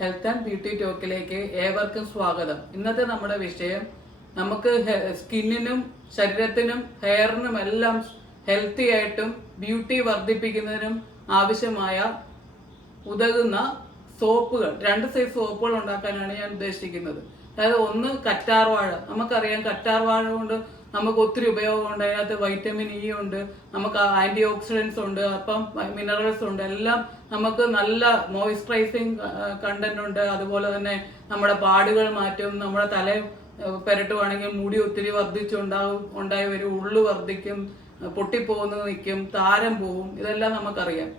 Health and beauty ടോക്കിലേക്ക് ഏവർക്കും സ്വാഗതം. ഇന്നത്തെ നമ്മുടെ വിഷയം നമുക്ക് സ്കിന്നിനും ശരീരത്തിനും ഹെയറിനും എല്ലാം ഹെൽത്തി ആയിട്ടും ബ്യൂട്ടി വർദ്ധിപ്പിക്കുന്നതിനും ആവശ്യമായ ഉതകുന്ന സോപ്പുകൾ, 2 സൈസ് സോപ്പുകൾ ഉണ്ടാക്കാനാണ് ഞാൻ ഉദ്ദേശിക്കുന്നത്. അതായത് ഒന്ന് കറ്റാർവാഴ. നമുക്കറിയാം കറ്റാർവാഴ കൊണ്ട് നമുക്ക് ഒത്തിരി ഉപയോഗമുണ്ട്. അതിനകത്ത് വൈറ്റമിൻ ഇ ഉണ്ട്, നമുക്ക് ആന്റി ഓക്സിഡൻസ് ഉണ്ട്, അപ്പം മിനറൽസ് ഉണ്ട്, എല്ലാം നമുക്ക് നല്ല മോയ്സ്ചറൈസിങ് കണ്ടന്റ് ഉണ്ട്. അതുപോലെ തന്നെ നമ്മുടെ പാടുകൾ മാറ്റും, നമ്മുടെ തല പെരട്ടുവാണെങ്കിൽ മുടി ഒത്തിരി ഉണ്ടായി വരും, ഉള്ളു വർദ്ധിക്കും, പൊട്ടിപ്പോകുന്നത് നിൽക്കും, താരം പോവും, ഇതെല്ലാം നമുക്കറിയാം.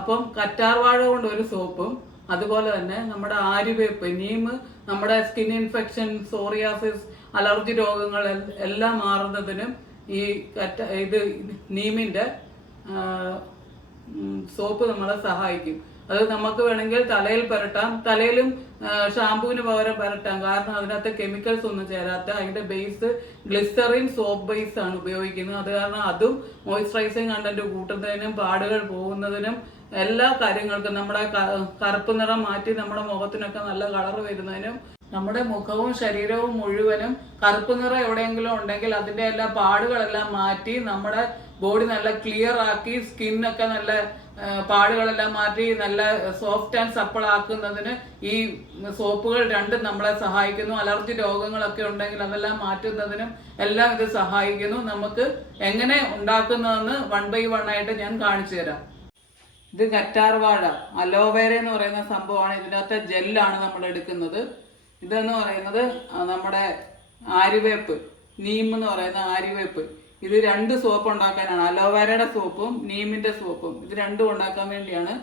അപ്പം കറ്റാർവാഴ കൊണ്ട് ഒരു സോപ്പും, അതുപോലെ തന്നെ നമ്മുടെ ആര്യവേപ്പ് നീം നമ്മുടെ സ്കിൻ ഇൻഫെക്ഷൻ, സോറിയാസിസ്, അലർജി രോഗങ്ങൾ എല്ലാം മാറുന്നതിനും ഈ നീമിന്റെ സോപ്പ് നമ്മളെ സഹായിക്കും. അത് നമുക്ക് വേണമെങ്കിൽ തലയിൽ പുരട്ടാം, തലയിലും ഷാമ്പുവിന് പകരം പുരട്ടാം. കാരണം അതിനകത്ത് കെമിക്കൽസ് ഒന്നും ചേരാത്ത, അതിന്റെ ബേസ് ഗ്ലിസറിൻ സോപ്പ് ബേസ് ആണ് ഉപയോഗിക്കുന്നത്. അത് കാരണം അതും മോയ്സ്ചറൈസിങ് കണ്ടന്റ് കൂട്ടുന്നതിനും പാടുകൾ പോകുന്നതിനും എല്ലാ കാര്യങ്ങൾക്കും, നമ്മുടെ കറുപ്പ് നിറം മാറ്റി നമ്മുടെ മുഖത്തിനൊക്കെ നല്ല കളർ വരുന്നതിനും, നമ്മുടെ മുഖവും ശരീരവും മുഴുവനും കറുപ്പ് നിറം എവിടെയെങ്കിലും ഉണ്ടെങ്കിൽ അതിന്റെ എല്ലാ പാടുകളെല്ലാം മാറ്റി നമ്മുടെ ബോഡി നല്ല ക്ലിയർ ആക്കി, സ്കിന്നൊക്കെ നല്ല പാടുകളെല്ലാം മാറ്റി നല്ല സോഫ്റ്റ് ആൻഡ് സപ്പിൾ ആക്കുന്നതിന് ഈ സോപ്പുകൾ രണ്ടും നമ്മളെ സഹായിക്കുന്നു. അലർജി രോഗങ്ങളൊക്കെ ഉണ്ടെങ്കിൽ അതെല്ലാം മാറ്റുന്നതിനും എല്ലാം ഇത് സഹായിക്കുന്നു. നമുക്ക് എങ്ങനെ ഉണ്ടാക്കുന്നതെന്ന് 1 by 1 ആയിട്ട് ഞാൻ കാണിച്ചു തരാം. ഇത് കറ്റാർവാഴ, അലോവേര എന്ന് പറയുന്ന സംഭവമാണ്. ഇതിനകത്തെ ജെല്ലാണ് നമ്മൾ എടുക്കുന്നത്. ഇതെന്ന് പറയുന്നത് നമ്മുടെ ആര്യവേപ്പ്, നീം എന്ന് പറയുന്ന ആര്യവേപ്പ്. ഇത് 2 സോപ്പ് ഉണ്ടാക്കാനാണ്, അലോവേരയുടെ സോപ്പും നീമിന്റെ സോപ്പും. ഇത് രണ്ടും ഉണ്ടാക്കാൻ വേണ്ടിയാണ്.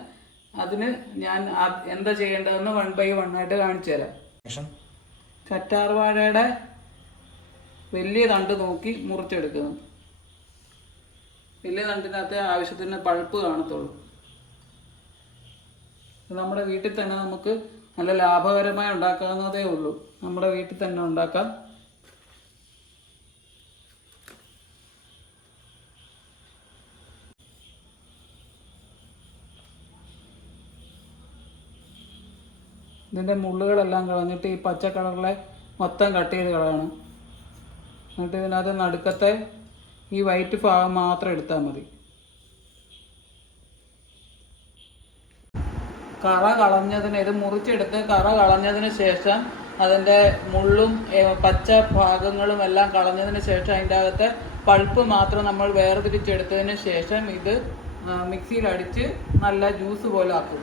അതിന് ഞാൻ എന്താ ചെയ്യേണ്ടതെന്ന് 1 by 1 ആയിട്ട് കാണിച്ചു തരാം. കറ്റാർവാഴയുടെ വലിയ തണ്ട് നോക്കി മുറിച്ചെടുക്കുന്നു. വലിയ തണ്ടിനകത്ത് ആവശ്യത്തിന് പഴുപ്പ് കാണത്തുള്ളൂ. നമ്മുടെ വീട്ടിൽ തന്നെ നമുക്ക് നല്ല ലാഭകരമായി ഉണ്ടാക്കാവുന്നതേ ഉള്ളൂ. നമ്മുടെ വീട്ടിൽ തന്നെ ഉണ്ടാക്കാം. ഇതിൻ്റെ മുള്ളുകളെല്ലാം കളഞ്ഞിട്ട് ഈ പച്ച കളറിലെ മൊത്തം കട്ട് ചെയ്ത് കളയണം. എന്നിട്ട് ഇതിനകത്ത് നടുക്കത്തെ ഈ വൈറ്റ് ഭാഗം മാത്രം എടുത്താൽ മതി. കറ കളഞ്ഞതിന്, ഇത് മുറിച്ചെടുത്ത് കറ കളഞ്ഞതിന് ശേഷം അതിൻ്റെ മുള്ളും പച്ച ഭാഗങ്ങളും എല്ലാം കളഞ്ഞതിന് ശേഷം അതിൻ്റെ അകത്തെ പൾപ്പ് മാത്രം നമ്മൾ വേർതിരിച്ചെടുത്തതിന് ശേഷം ഇത് മിക്സിയിൽ അടിച്ച് നല്ല ജ്യൂസ് പോലെ ആക്കും.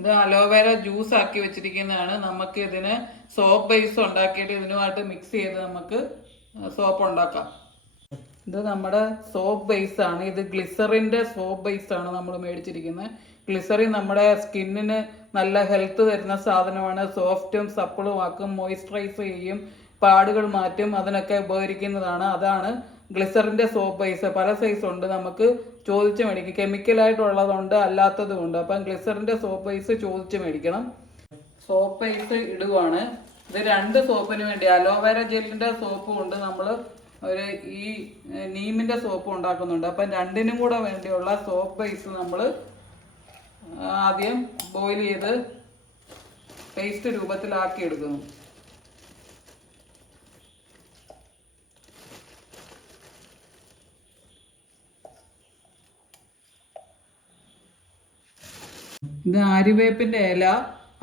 ഇത് അലോവേര ജ്യൂസ് ആക്കി വെച്ചിരിക്കുന്നതാണ്. നമുക്ക് ഇതിന് സോപ്പ് ബേസ് ഉണ്ടാക്കിയിട്ട് ഇതിനുമായിട്ട് മിക്സ് ചെയ്ത് നമുക്ക് സോപ്പ് ഉണ്ടാക്കാം. ഇത് നമ്മുടെ സോപ്പ് ബേസ് ആണ്. ഇത് ഗ്ലിസറിൻ്റെ സോപ്പ് ബേസ് ആണ് നമ്മൾ മേടിച്ചിരിക്കുന്നത്. ഗ്ലിസറിൻ നമ്മുടെ സ്കിന്നിന് നല്ല ഹെൽത്ത് തരുന്ന സാധനമാണ്. സോഫ്റ്റും സപ്പിളും ആക്കും, മോയ്സ്ചറൈസ് ചെയ്യും, പാടുകൾ മാറ്റും, അതിനൊക്കെ ഉപകരിക്കുന്നതാണ്. അതാണ് ഗ്ലിസറിൻ്റെ സോപ്പ് ബേസ്. പല സൈസ് ഉണ്ട്, നമുക്ക് ചോദിച്ച് മേടിക്കും. കെമിക്കലായിട്ടുള്ളതുണ്ട്, അല്ലാത്തതുമുണ്ട്. അപ്പം ഗ്ലിസറിൻ്റെ സോപ്പ് ബേസ് ചോദിച്ച് മേടിക്കണം. സോപ്പ് ബേസ് ഇടുവാണ്. ഇത് 2 സോപ്പിന് വേണ്ടി, അലോവേര ജെല്ലിൻ്റെ സോപ്പും ഉണ്ട്, നമ്മൾ ഈ നീമിന്റെ സോപ്പ് ഉണ്ടാക്കുന്നുണ്ട്. അപ്പം 2നും കൂടെ വേണ്ടിയുള്ള സോപ്പ് ബേസ് നമ്മൾ ആദ്യം ബോയിൽ ചെയ്ത് പേസ്റ്റ് രൂപത്തിലാക്കി എടുക്കുന്നു. ഇത് ആര്യവേപ്പിന്റെ ഇല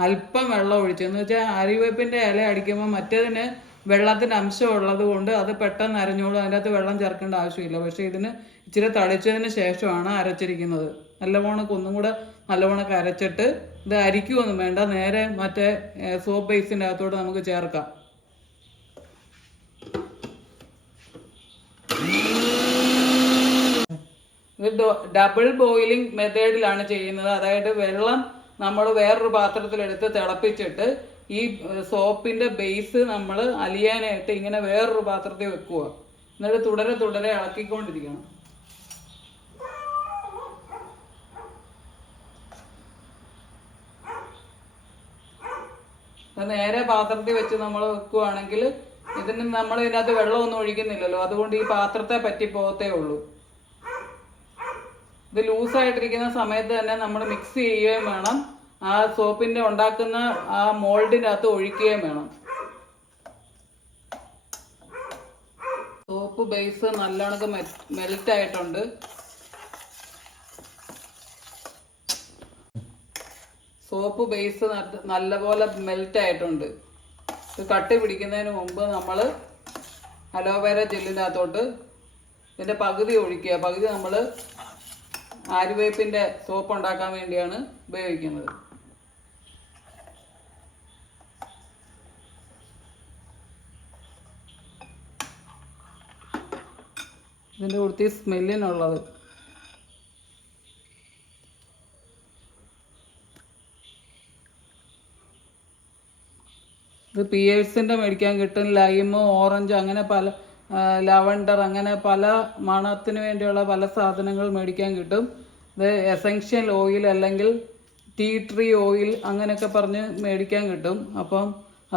അല്പം വെള്ളം ഒഴിച്ചു, എന്ന് വെച്ചാൽ ആര്യവേപ്പിന്റെ ഇല അടിക്കുമ്പോൾ മറ്റേതിന് വെള്ളത്തിൻ്റെ അംശം ഉള്ളത് കൊണ്ട് അത് പെട്ടെന്ന് അരഞ്ഞോളും, അതിൻ്റെ അകത്ത് വെള്ളം ചേർക്കേണ്ട ആവശ്യമില്ല. പക്ഷേ ഇതിന് ഇച്ചിരി തളിച്ചതിന് ശേഷമാണ് അരച്ചിരിക്കുന്നത്. നല്ലവണ്ണം ഒന്നും കൂടെ നല്ലവണ്ണം അരച്ചിട്ട് ഇത് അരിക്കുമൊന്നും വേണ്ട, നേരെ മറ്റേ സോപ്പ് ബേസിൻ്റെ അകത്തോട്ട് നമുക്ക് ചേർക്കാം. ഇത് ഡബിൾ ബോയിലിംഗ് മെത്തേഡിലാണ് ചെയ്യുന്നത്. അതായത് വെള്ളം നമ്മൾ വേറൊരു പാത്രത്തിലെടുത്ത് തിളപ്പിച്ചിട്ട് ഈ സോപ്പിന്റെ ബേസ് നമ്മൾ അലിയാനായിട്ട് ഇങ്ങനെ വേറൊരു പാത്രത്തിൽ വെക്കുക. എന്നിട്ട് തുടരെ തുടരെ ഇളക്കിക്കൊണ്ടിരിക്കണം. നേരെ പാത്രത്തിൽ വെച്ച് നമ്മൾ വെക്കുകയാണെങ്കിൽ ഇതിന് നമ്മൾ ഇതിനകത്ത് വെള്ളമൊന്നും ഒഴിക്കുന്നില്ലല്ലോ, അതുകൊണ്ട് ഈ പാത്രത്തെ പറ്റി പോകത്തേ ഉള്ളൂ. ഇത് ലൂസായിട്ടിരിക്കുന്ന സമയത്ത് തന്നെ നമ്മൾ മിക്സ് ചെയ്യുകയും വേണം. ആ സോപ്പിൻ്റെ ഉണ്ടാക്കുന്ന ആ മോൾഡിൻ്റെ അകത്ത് ഒഴിക്കുകയും വേണം. സോപ്പ് ബേസ് നല്ലോണം മെൽറ്റ് ആയിട്ടുണ്ട്. സോപ്പ് ബേസ് നല്ലപോലെ മെൽറ്റ് ആയിട്ടുണ്ട്. ഇത് കട്ടി പിടിക്കുന്നതിന് മുമ്പ് നമ്മൾ അലോവേര ജെല്ലിൻ്റെ അകത്തോട്ട് ഇതിൻ്റെ പകുതി ഒഴിക്കുക. പകുതി നമ്മൾ ആര്യവേപ്പിൻ്റെ സോപ്പ് ഉണ്ടാക്കാൻ വേണ്ടിയാണ് ഉപയോഗിക്കുന്നത്. ഇതിൻ്റെ കൂടുതൽ സ്മെല്ലിനുള്ളത്. ഇത് പിയേഴ്സിൻ്റെ മേടിക്കാൻ കിട്ടും. ലൈമ്, ഓറഞ്ച്, അങ്ങനെ പല ലവണ്ടർ, അങ്ങനെ പല മണത്തിന് വേണ്ടിയുള്ള പല സാധനങ്ങൾ മേടിക്കാൻ കിട്ടും. ഇത് എസെൻഷ്യൽ ഓയിൽ അല്ലെങ്കിൽ ടീ ട്രീ ഓയിൽ അങ്ങനെയൊക്കെ പറഞ്ഞ് മേടിക്കാൻ കിട്ടും. അപ്പം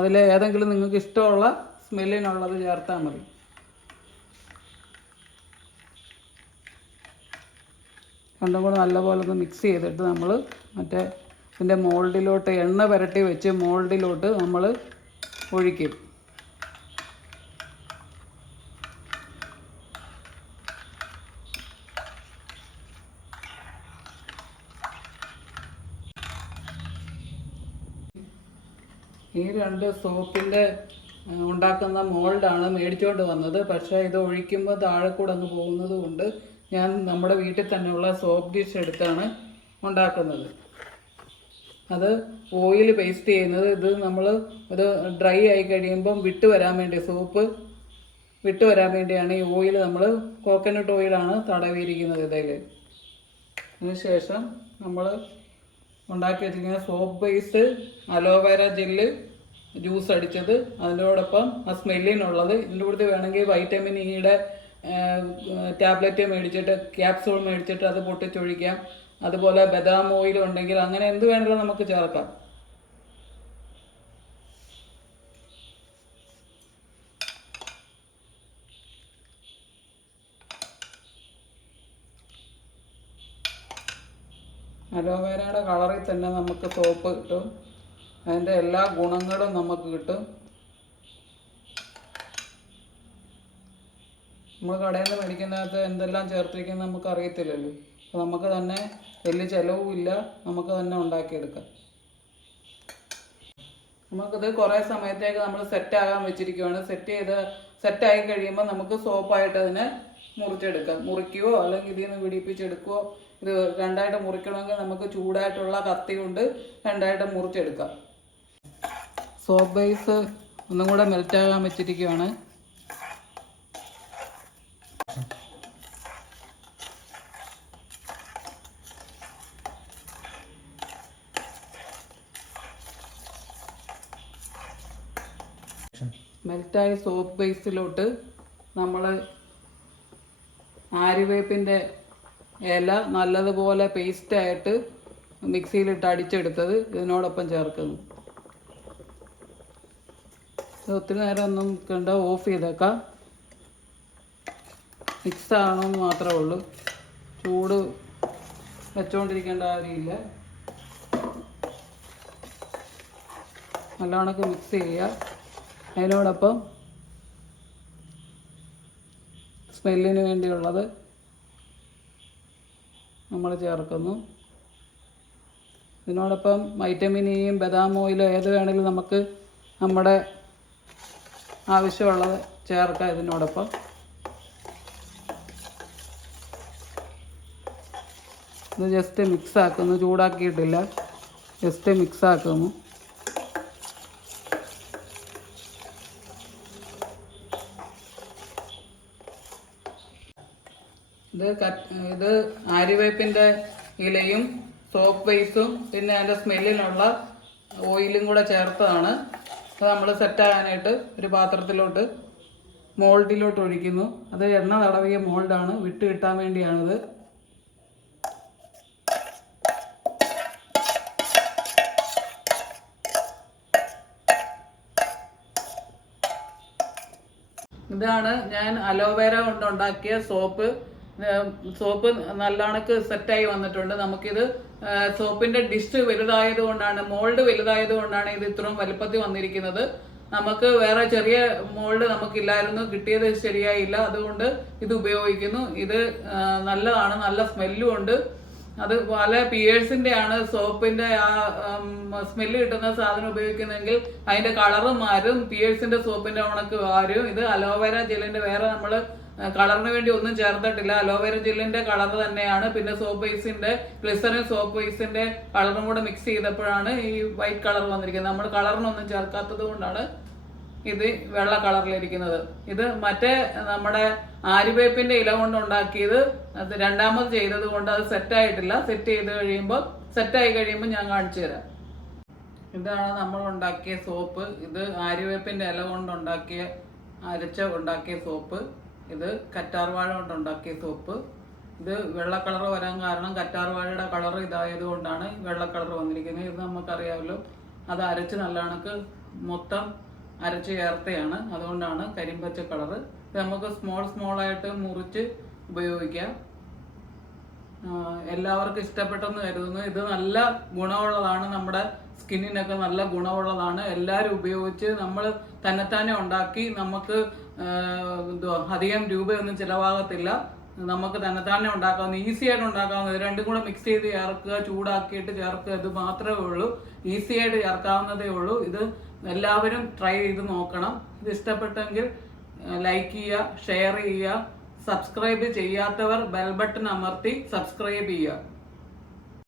അതിൽ ഏതെങ്കിലും നിങ്ങൾക്ക് ഇഷ്ടമുള്ള സ്മെല്ലിനുള്ളത് ചേർത്താൽ മതി. രണ്ടും കൂടെ നല്ലപോലെ ഒന്ന് മിക്സ് ചെയ്തിട്ട് നമ്മൾ മറ്റേ ഇതിൻ്റെ മോൾഡിലോട്ട് എണ്ണ പുരട്ടി വെച്ച് മോൾഡിലോട്ട് നമ്മൾ ഒഴിക്കും. ഈ രണ്ട് സോപ്പിൻ്റെ ഉണ്ടാക്കുന്ന മോൾഡാണ് മേടിച്ചുകൊണ്ട് വന്നത്. പക്ഷേ ഇത് ഒഴിക്കുമ്പോൾ താഴെ കൂടെ അങ്ങ് പോകുന്നത് കൊണ്ട് ഞാൻ നമ്മുടെ വീട്ടിൽ തന്നെയുള്ള സോപ്പ് ഡിഷ് എടുത്താണ് ഉണ്ടാക്കുന്നത്. അത് ഓയിൽ പേസ്റ്റ് ചെയ്യുന്നത് ഇത് നമ്മൾ ഇത് ഡ്രൈ ആയി കഴിയുമ്പം വിട്ട് വരാൻ വേണ്ടി, സോപ്പ് വിട്ട് വരാൻ വേണ്ടിയാണ് ഈ ഓയിൽ നമ്മൾ കോക്കനട്ട് ഓയിലാണ് തടവിയിരിക്കുന്നത് ഇതിൽ. അതിനുശേഷം നമ്മൾ ഉണ്ടാക്കി വെച്ചിരിക്കുന്ന soap base, aloe vera gel, juice അടിച്ചത്, അതിനോടൊപ്പം ആ സ്മെല്ലിനുള്ളത്. ഇതിൻ്റെ കൂടെ വേണമെങ്കിൽ വൈറ്റമിൻ ഇയുടെ ടാബ്ലറ്റ് മേടിച്ചിട്ട്, ക്യാപ്സൂൾ മേടിച്ചിട്ട് അത് പൊട്ടിച്ചൊഴിക്കാം. അതുപോലെ ബദാം ഓയിൽ ഉണ്ടെങ്കിൽ അങ്ങനെ എന്ത് വേണമെങ്കിലും നമുക്ക് ചേർക്കാം. അലോവേരയുടെ കളറിൽ തന്നെ നമുക്ക് സോപ്പ് കിട്ടും. അതിൻ്റെ എല്ലാ ഗുണങ്ങളും നമുക്ക് കിട്ടും. നമ്മൾ കടയിൽ നിന്ന് മേടിക്കുന്നതിനകത്ത് എന്തെല്ലാം ചേർത്തിരിക്കുന്നത് നമുക്ക് അറിയത്തില്ലല്ലോ. അപ്പോൾ നമുക്ക് തന്നെ വലിയ ചിലവുമില്ല, നമുക്ക് തന്നെ ഉണ്ടാക്കിയെടുക്കാം. നമുക്കിത് കുറേ സമയത്തേക്ക് നമ്മൾ സെറ്റാകാൻ വെച്ചിരിക്കുകയാണ്. സെറ്റായി കഴിയുമ്പോൾ നമുക്ക് സോപ്പായിട്ട് അതിനെ മുറിച്ചെടുക്കാം. മുറിക്കുകയോ അല്ലെങ്കിൽ ഇതിൽ നിന്ന് പിടിപ്പിച്ചെടുക്കുകയോ. ഇത് രണ്ടായിട്ട് മുറിക്കണമെങ്കിൽ നമുക്ക് ചൂടായിട്ടുള്ള കത്തി കൊണ്ട് രണ്ടായിട്ട് മുറിച്ചെടുക്കാം. സോപ്പ് ബേസ് ഒന്നും കൂടെ മെൽറ്റാകാൻ വെച്ചിരിക്കുകയാണ്. മെൽറ്റായ സോപ്പ് ബേസിലോട്ട് നമ്മൾ ആര്യവേപ്പിൻ്റെ ഇല നല്ലതുപോലെ പേസ്റ്റായിട്ട് മിക്സിയിലിട്ട് അടിച്ചെടുത്തത് ഇതിനോടൊപ്പം ചേർക്കുന്നു. ഒത്തിരി നേരം ഒന്നും കണ്ട ഓഫ് ചെയ്തേക്കാം. മിക്സ് ആകണമെന്ന് മാത്രമേ ഉള്ളൂ. ചൂട് വെച്ചുകൊണ്ടിരിക്കേണ്ട കാര്യമില്ല. നല്ലവണ്ണം മിക്സ് ചെയ്യുക. അതിനോടൊപ്പം സ്മെല്ലിന് വേണ്ടിയുള്ളത് നമ്മൾ ചേർക്കുന്നു. ഇതിനോടൊപ്പം വൈറ്റമിൻ ഇയും ബദാം ഓയിലോ ഏത് വേണമെങ്കിലും നമുക്ക് നമ്മുടെ ആവശ്യമുള്ളത് ചേർക്കാം. ഇതിനോടൊപ്പം ഇത് ജസ്റ്റ് മിക്സ് ആക്കുന്നു. ചൂടാക്കിയിട്ടില്ല, ജസ്റ്റ് മിക്സ് ആക്കുന്നു. ഇത് ആര്യവേപ്പിൻ്റെ ഇലയും സോപ്പ് ബേസും പിന്നെ അതിൻ്റെ സ്മെല്ലിനുള്ള ഓയിലും കൂടെ ചേർത്തതാണ്. അത് നമ്മൾ സെറ്റാകാനായിട്ട് ഒരു പാത്രത്തിലോട്ട് മോൾഡിലോട്ട് ഒഴിക്കുന്നു. അത് എണ്ണ തടവിയ മോൾഡാണ്, വിട്ട് കിട്ടാൻ വേണ്ടിയാണിത്. ഇതാണ് ഞാൻ അലോവേര കൊണ്ടുണ്ടാക്കിയ സോപ്പ്. സോപ്പ് നല്ലവണ്ണക്ക് സെറ്റായി വന്നിട്ടുണ്ട്. നമുക്കിത് സോപ്പിന്റെ ഡിഷ് വലുതായത് കൊണ്ടാണ്, മോൾഡ് വലുതായത് കൊണ്ടാണ് ഇത് ഇത്രയും വലുപ്പത്തിൽ വന്നിരിക്കുന്നത്. നമുക്ക് വേറെ ചെറിയ മോൾഡ് നമുക്കില്ലായിരുന്നു, കിട്ടിയത് ശരിയായില്ല, അതുകൊണ്ട് ഇത് ഉപയോഗിക്കുന്നു. ഇത് നല്ലതാണ്, നല്ല സ്മെല്ലും ഉണ്ട്. അത് പല പിയേഴ്സിന്റെ ആണ് സോപ്പിന്റെ ആ സ്മെല്ല് കിട്ടുന്ന സാധനം ഉപയോഗിക്കുന്നെങ്കിൽ അതിന്റെ കളറ് മാറും, പിയേഴ്സിന്റെ സോപ്പിന്റെ ഉണക്ക് മാറും. ഇത് അലോവേര ജെല്ലിന്റെ വേറെ നമ്മൾ കളറിന് വേണ്ടി ഒന്നും ചേർത്തിട്ടില്ല, അലോവേര ജെല്ലിന്റെ കളർ തന്നെയാണ്. പിന്നെ സോപ്പ് ബേസിന്റെ ഗ്ലിസറിൻ സോപ്പ് ബേസിന്റെ കളറും കൂടെ മിക്സ് ചെയ്തപ്പോഴാണ് ഈ വൈറ്റ് കളർ വന്നിരിക്കുന്നത്. നമ്മൾ കളറിനൊന്നും ചേർക്കാത്തത് കൊണ്ടാണ് ഇത് വെള്ള കളറിലിരിക്കുന്നത്. ഇത് മറ്റേ നമ്മുടെ ആര്യവേപ്പിന്റെ ഇല കൊണ്ട് ഉണ്ടാക്കിയത്, അത് രണ്ടാമത് ചെയ്തത് കൊണ്ട് അത് സെറ്റായിട്ടില്ല. സെറ്റായി കഴിയുമ്പോൾ ഞാൻ കാണിച്ചു തരാം. ഇതാണ് നമ്മൾ ഉണ്ടാക്കിയ സോപ്പ്. ഇത് ആര്യവേപ്പിന്റെ ഇല കൊണ്ട് ഉണ്ടാക്കിയ സോപ്പ്. ഇത് കറ്റാർവാഴ കൊണ്ടുണ്ടാക്കിയ സോപ്പ്. ഇത് വെള്ള കളർ വരാൻ കാരണം കറ്റാർവാഴയുടെ കളർ ഇതായത് കൊണ്ടാണ് വെള്ള കളർ വന്നിരിക്കുന്നത്. ഇത് നമുക്കറിയാമല്ലോ, അത് അരച്ച് നല്ല കണക്ക് മൊത്തം അരച്ച് ചേർത്തയാണ്, അതുകൊണ്ടാണ് കരിമ്പച്ച കളറ്. ഇത് നമുക്ക് സ്മോൾ ആയിട്ട് മുറിച്ച് ഉപയോഗിക്കാം. എല്ലാവർക്കും ഇഷ്ടപ്പെട്ടെന്ന് കരുതുന്നു. ഇത് നല്ല ഗുണമുള്ളതാണ്, നമ്മുടെ സ്കിന്നിനൊക്കെ നല്ല ഗുണമുള്ളതാണ്. എല്ലാവരും ഉപയോഗിച്ച് നമ്മൾ തന്നെത്താനെ ഉണ്ടാക്കി, നമുക്ക് അധികം രൂപയൊന്നും ചിലവാകത്തില്ല. നമുക്ക് തന്നെത്താനെ ഉണ്ടാക്കാവുന്ന, ഈസി ആയിട്ട് ഉണ്ടാക്കാവുന്നത്. രണ്ടും കൂടെ മിക്സ് ചെയ്ത് ചേർക്കുക, ചൂടാക്കിയിട്ട് ചേർക്കുക, ഇത് മാത്രമേ ഉള്ളൂ. ഈസി ആയിട്ട് ചേർക്കാവുന്നതേ ഉള്ളൂ. ഇത് എല്ലാവരും ട്രൈ ചെയ്ത് നോക്കണം. ഇത് ഇഷ്ടപ്പെട്ടെങ്കിൽ ലൈക്ക് ചെയ്യുക, ഷെയർ ചെയ്യുക, സബ്സ്ക്രൈബ് ചെയ്യാത്തവർ ബെൽ ബട്ടൺ അമർത്തി സബ്സ്ക്രൈബ് ചെയ്യുക.